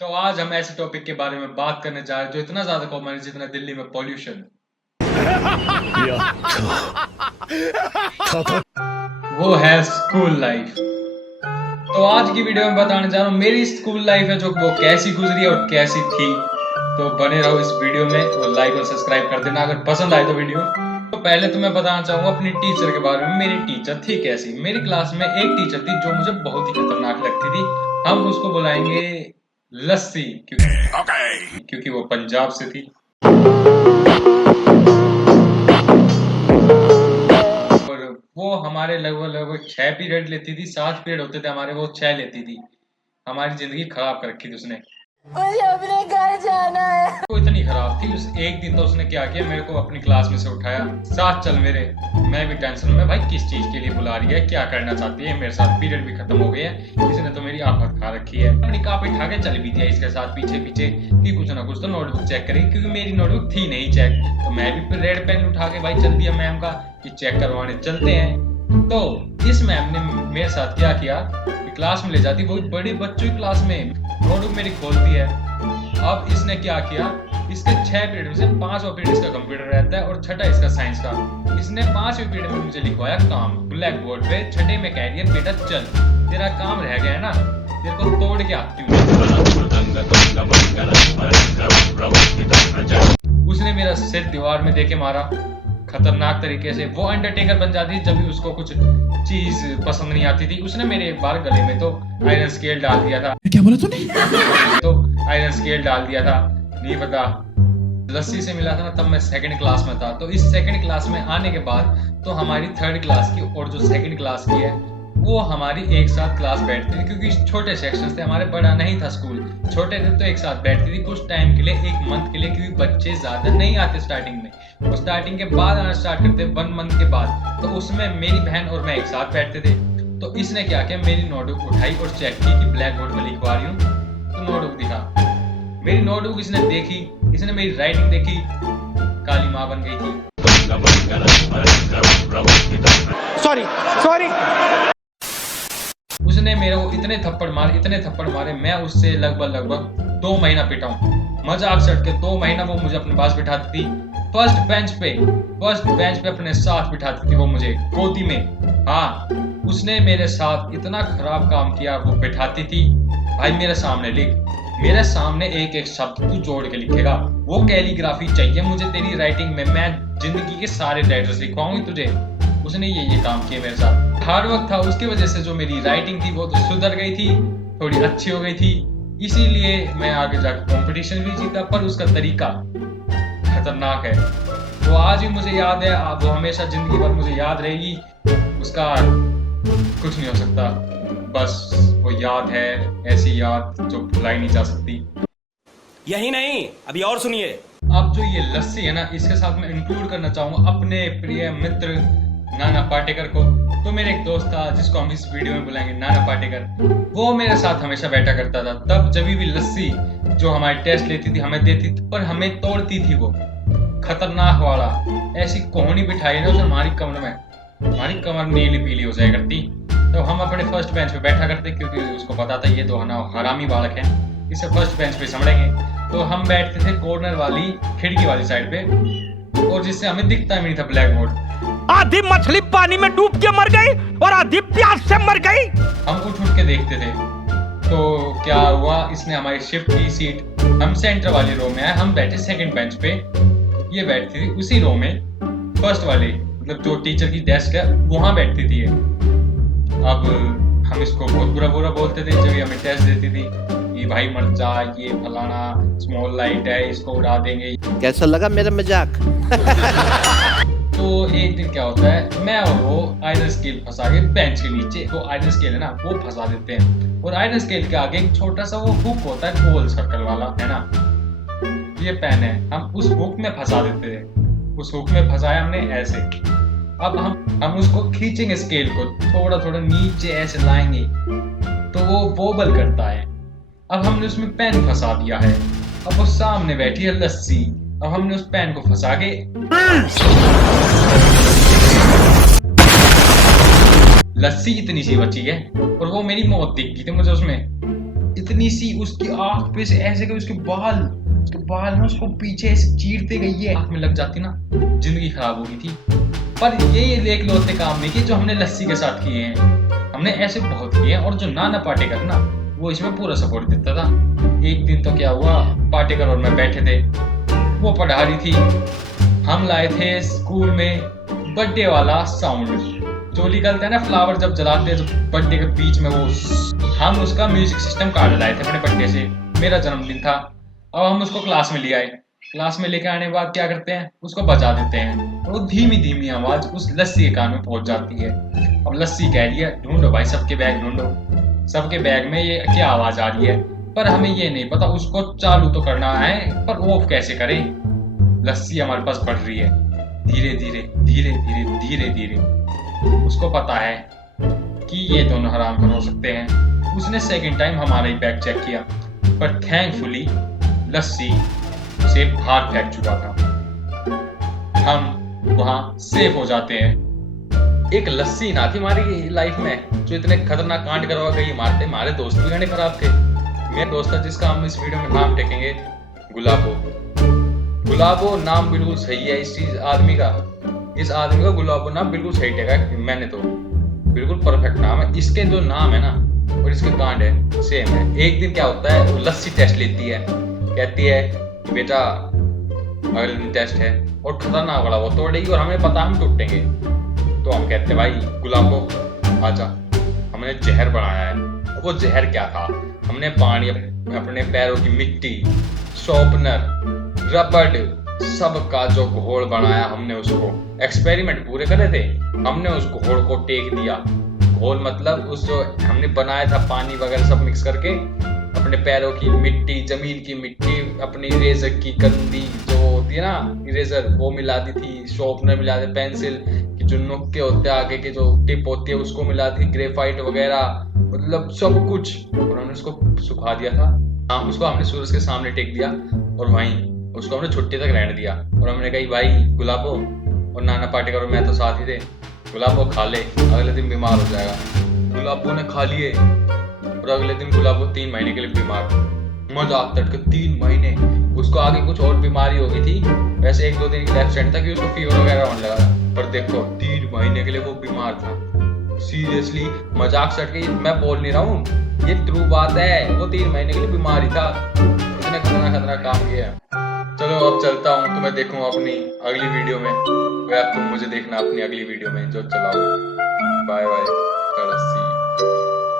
तो आज हम ऐसे टॉपिक के बारे में बात करने जा रहे हैं जो इतना ज्यादा कॉमन है जितना दिल्ली में पॉल्यूशन। वो है स्कूल लाइफ। तो आज की वीडियो में बताने जा रहा हूँ मेरी स्कूल लाइफ है जो वो कैसी गुजरी और कैसी थी। तो बने रहो इस वीडियो में और लाइक और सब्सक्राइब कर देना अगर पसंद आए तो वीडियो। तो पहले तो मैं बताना चाहूंगा अपनी टीचर के बारे में। मेरी टीचर थी कैसी। मेरी क्लास में एक टीचर थी जो मुझे बहुत ही खतरनाक लगती थी। हम उसको बुलाएंगे लस्सी, क्योंकि वो पंजाब से थी। और वो हमारे लगभग 6 पीरियड लेती थी। 7 पीरियड होते थे हमारे, वो 6 लेती थी। हमारी जिंदगी खराब कर रखी थी उसने। मुझे अपने घर जाना है। वो इतनी खराब थी। उस एक दिन तो उसने क्या किया, मेरे को अपनी क्लास में से उठाया, साथ चल मेरे। मैं भी टेंशन में, भाई किस चीज के लिए बुला रही है, क्या करना चाहती है मेरे साथ। पीरियड भी खत्म हो गए हैं, इसने तो मेरी आफत खा रखी है। अपनी कॉपी उठा के चल भी दिया इसके साथ पीछे पीछे कि कुछ ना कुछ तो नोटबुक चेक करेगी, क्योंकि मेरी नोटबुक थी नहीं चेक। तो मैं भी रेड पेन उठा के भाई चल दिया मैम का कि चेक करवाने चलते हैं। तो इस मैम ने मेरे साथ क्या किया, क्लास में ले जाती, वो बड़े बच्चों की क्लास में नोटबुक मेरी खोलती है। अब इसने क्या किया, इसके 6 पीरियड में से 5वां पीरियड इसका कंप्यूटर रहता है और 6ठा इसका साइंस का। इसने 5वें पीरियड में मुझे लिखवाया काम ब्लैक बोर्ड पे। 6ठे में कह दिया बेटा चल तेरा काम रह गया है ना, तेरे को तोड़ के आती हूँ। उसने मेरा सिर दीवार में देके मारा खतरनाक तरीके से। वो अंडरटेकर बन जाती जब भी उसको कुछ चीज पसंद नहीं आती थी। उसने मेरे एक बार गले में तो आयरन स्केल डाल दिया था। क्या बोला तूने? तो आयरन स्केल डाल दिया था, नहीं पता। लस्सी से मिला था ना, तब मैं 2nd क्लास में था। तो इस 2nd क्लास में आने के बाद तो हमारी 3rd क्लास की और जो 2nd क्लास की है वो हमारी एक साथ क्लास बैठती थी, क्योंकि छोटे सेक्शन थे हमारे, बड़ा नहीं था स्कूल। छोटे थे तो एक साथ बैठती थी कुछ टाइम के लिए, 1 मंथ के लिए, क्योंकि बच्चे ज्यादा नहीं आते स्टार्टिंग में। वो स्टार्टिंग के बाद आना स्टार्ट करते 1 मंथ के बाद। तो उसमें मेरी बहन और मैं एक साथ बैठते थे। तो इसने क्या किया, मेरी नोटबुक उठाई और चेक की कि ब्लैक बोर्ड में लिखवा रही हूँ, तो नोटबुक दिखा। मेरी नोटबुक इसने देखी, इसने मेरी राइटिंग देखी, काली माँ बन गई थी। सॉरी उसने मेरे को इतने थप्पड़ मारे, मैं उससे लगभग 2 महीना पिटा हूँ। मजाक से हट के 2 महीना वो मुझे अपने पास बिठाती थी। फर्स्ट बेंच पे अपने साथ बिठाती थी वो मुझे गोदी में। हाँ, उसने मेरे साथ इतना खराब काम किया। वो बिठाती थी, भाई मेरे सामने लिख, मेरे सामने एक एक शब्द तू जोड़ के लिखेगा। वो कैलीग्राफी चाहिए मुझे तेरी राइटिंग में, मैं जिंदगी के सारे लेटर्स लिखवाऊंगी तुझे। उसने ये काम किए मेरे साथ। हार्ड वर्क था उसकी वजह से जो मेरी राइटिंग थी वो तो सुधर गई थी, थोड़ी अच्छी हो गई थी। इसीलिए मैं आगे जाकर कंपटीशन भी जीता। पर उसका तरीका खतरनाक है। वो आज भी मुझे याद है, वो हमेशा जिंदगी भर मुझे याद रहेगी। उसका कुछ नहीं हो सकता, बस वो याद है, ऐसी याद जो भुलाई नहीं जा सकती। यही नहीं, अभी और सुनिए। अब जो ये लस्सी है ना, इसके साथ मैं इंक्लूड करना चाहूंगा अपने प्रिय मित्र नाना पाटेकर को। तो मेरे एक दोस्त था जिसको हम इस वीडियो में बुलाएंगे नाना पाटेकर। वो मेरे साथ हमेशा बैठा करता था। तब जब भी लस्सी जो हमारी टेस्ट लेती थी हमें देती थी, पर हमें तोड़ती थी वो, खतरनाक वाला। ऐसी कोहनी बिठाई ना उसने हमारी कमर में, हमारी कमर नीली पीली हो जाया करती। तो हम अपने फर्स्ट बेंच पे बैठा करते, क्योंकि उसको पता था ये दो हरामी बालक हैं, इसे फर्स्ट बेंच पे संभलेंगे। तो हम बैठते थे कॉर्नर वाली खिड़की वाली साइड पे, और जिससे हमें दिखता भी नहीं था ब्लैक बोर्ड। आधी मछली पानी में डूब के मर गई और आधी प्यास से मर गई। हम उठ के देखते थे। तो क्या हुआ, इसने हमारी शिफ्ट की सीट, हम सेंटर वाली रो में आए। हम बैठे 2nd बेंच पे, ये बैठती थी उसी रो में फर्स्ट वाली, मतलब जो टीचर की डेस्क है वहां बैठती थी ये। अब हम इसको बहुत बुरा बोलते थे जब ये हमें टेस्ट देती थी कि भाई मर जा, ये फलाना स्मॉल लाइट है, इसको उड़ा देंगे। कैसा लगा मेरा मजाक? तो एक दिन क्या होता है, मैं और वो आयरन स्केल फंसा के बेंच के नीचे, वो आयरन स्केल है ना वो फंसा देते हैं, और आयरन स्केल के आगे एक छोटा सा वो हुक होता है गोल सर्कल वाला, है ना, ये पेन है, हम उस हुक में फंसा देते थे। उस हुक में फंसाया हमने ऐसे। अब हम उसको खींचेंगे स्केल को, थोड़ा नीचे ऐसे लाएंगे तो वो वोबल करता है। अब हमने उसमें पेन फंसा दिया है। अब वो सामने बैठी है लस्सी। अब हमने उस पेन को फंसा के लस्सी इतनी सी बची है, और वो मेरी मौत दिख गई थी मुझे उसमें। इतनी सी उसकी आंख पे से ऐसे कि उसके बाल ना उसको पीछे ऐसे चीरते गई है, आंख में लग जाती ना जिंदगी खराब हो गई थी। पर ये एक लौते काम नहीं किए जो हमने लस्सी के साथ किए हैं। हमने ऐसे बहुत किए हैं, और जो नाना पाटेकर ना वो इसमें पूरा सपोर्ट देता था। एक दिन तो क्या हुआ, पाटेकर और मैं बैठे थे, वो पढ़ा रही थी, हम लाए थे स्कूल में बर्थडे वाला साउंड जो निकलता है ना फ्लावर जब जलाते हैं, जब बर्थडे के बीच में वो, हम उसका म्यूजिक सिस्टम कार्ड लाए थे अपने बर्थडे से, मेरा जन्मदिन था। अब हम उसको क्लास में ले आए, क्लास में लेके आने के बाद क्या करते हैं, उसको बजा देते हैं, और वो धीमी धीमी आवाज उस लस्सी के कान में पहुंच जाती है। अब लस्सी कह रही है ढूंढो भाई, सबके बैग ढूंढो, सबके बैग में ये क्या आवाज आ रही है। पर हमें ये नहीं पता उसको चालू तो करना है, पर ऑफ कैसे करें। लस्सी हमारे पास बढ़ रही है, धीरे धीरे धीरे धीरे धीरे धीरे। उसको पता है कि ये दोनों हराम हो सकते हैं। उसने सेकंड टाइम हमारा ही बैग चेक किया, पर थैंकफुली लस्सी से बाहर फेंक चुका था। हम वहां सेफ हो जाते हैं। एक लस्सी ना थी हमारी लाइफ में जो इतने खतरनाक कांड करवा गई मारते। हमारे दोस्त भी घने खराब थे। मेरा दोस्त था जिसका हम इस वीडियो में नाम टेकेंगे गुलाबो। गुलाबो नाम बिल्कुल सही है इस आदमी का। इस आदमी का गुलाबो नाम बिल्कुल सही टेका, मैंने तो बिल्कुल परफेक्ट नाम है। इसके जो नाम है ना और इसके कांड है सेम है। एक दिन क्या होता है, वो लस्सी टेस्ट लेती है, कहती है बेटा अगले दिन टेस्ट है, और खतरनाक वाला वो तोड़ेगी और हमें पता हम टूटेंगे। तो हम कहते हैं भाई गुलाबो आजा, हमने जहर बनाया है। वो जहर क्या था, हमने पानी अपने पैरों की मिट्टी, शॉर्पनर, रबड़ सबका जो घोल बनाया, हमने उसको एक्सपेरिमेंट पूरे करे थे। हमने उस घोल को टेक दिया। घोल मतलब उस जो हमने बनाया था पानी वगैरह सब मिक्स करके, अपने पैरों की मिट्टी, जमीन की मिट्टी, अपनी इरेजर की गंदी जो होती है ना इरेजर, वो मिला दी थी, शॉर्पनर मिला दी, पेंसिल की जो नुक्के होते हैं आगे की जो टिप होती है उसको मिला दी, ग्रेफाइट वगैरह, मतलब सब कुछ उन्होंने उसको सुखा दिया था। हाँ, उसको हमने सूरज के सामने टेक दिया और वहीं उसको हमने छुट्टी तक रहने दिया। और हमने कही भाई गुलाबो, और नाना पाटेकर और मैं तो साथ ही थे, गुलाबो खा ले, अगले दिन बीमार हो जाएगा। गुलाबो ने खा लिए और अगले दिन गुलाबो 3 महीने के लिए बीमार। मजाक तड़के 3 महीने। उसको आगे कुछ और बीमारी हो गई थी, वैसे 1-2 दिन की एब्सेंट था कि उसको फीवर वगैरह होने लगा, पर देखो 3 महीने के लिए वो बीमार था। सीरियसली मजाक सट के मैं बोल नहीं रहा हूँ, ये ट्रू बात है। वो 3 महीने के लिए बीमार ही था। उसने खतरनाक काम किया। चलो अब चलता हूँ, तुम्हें देखूँ अपनी अगली वीडियो में, या तुम मुझे देखना अपनी अगली वीडियो में जो चलाओ। Bye bye.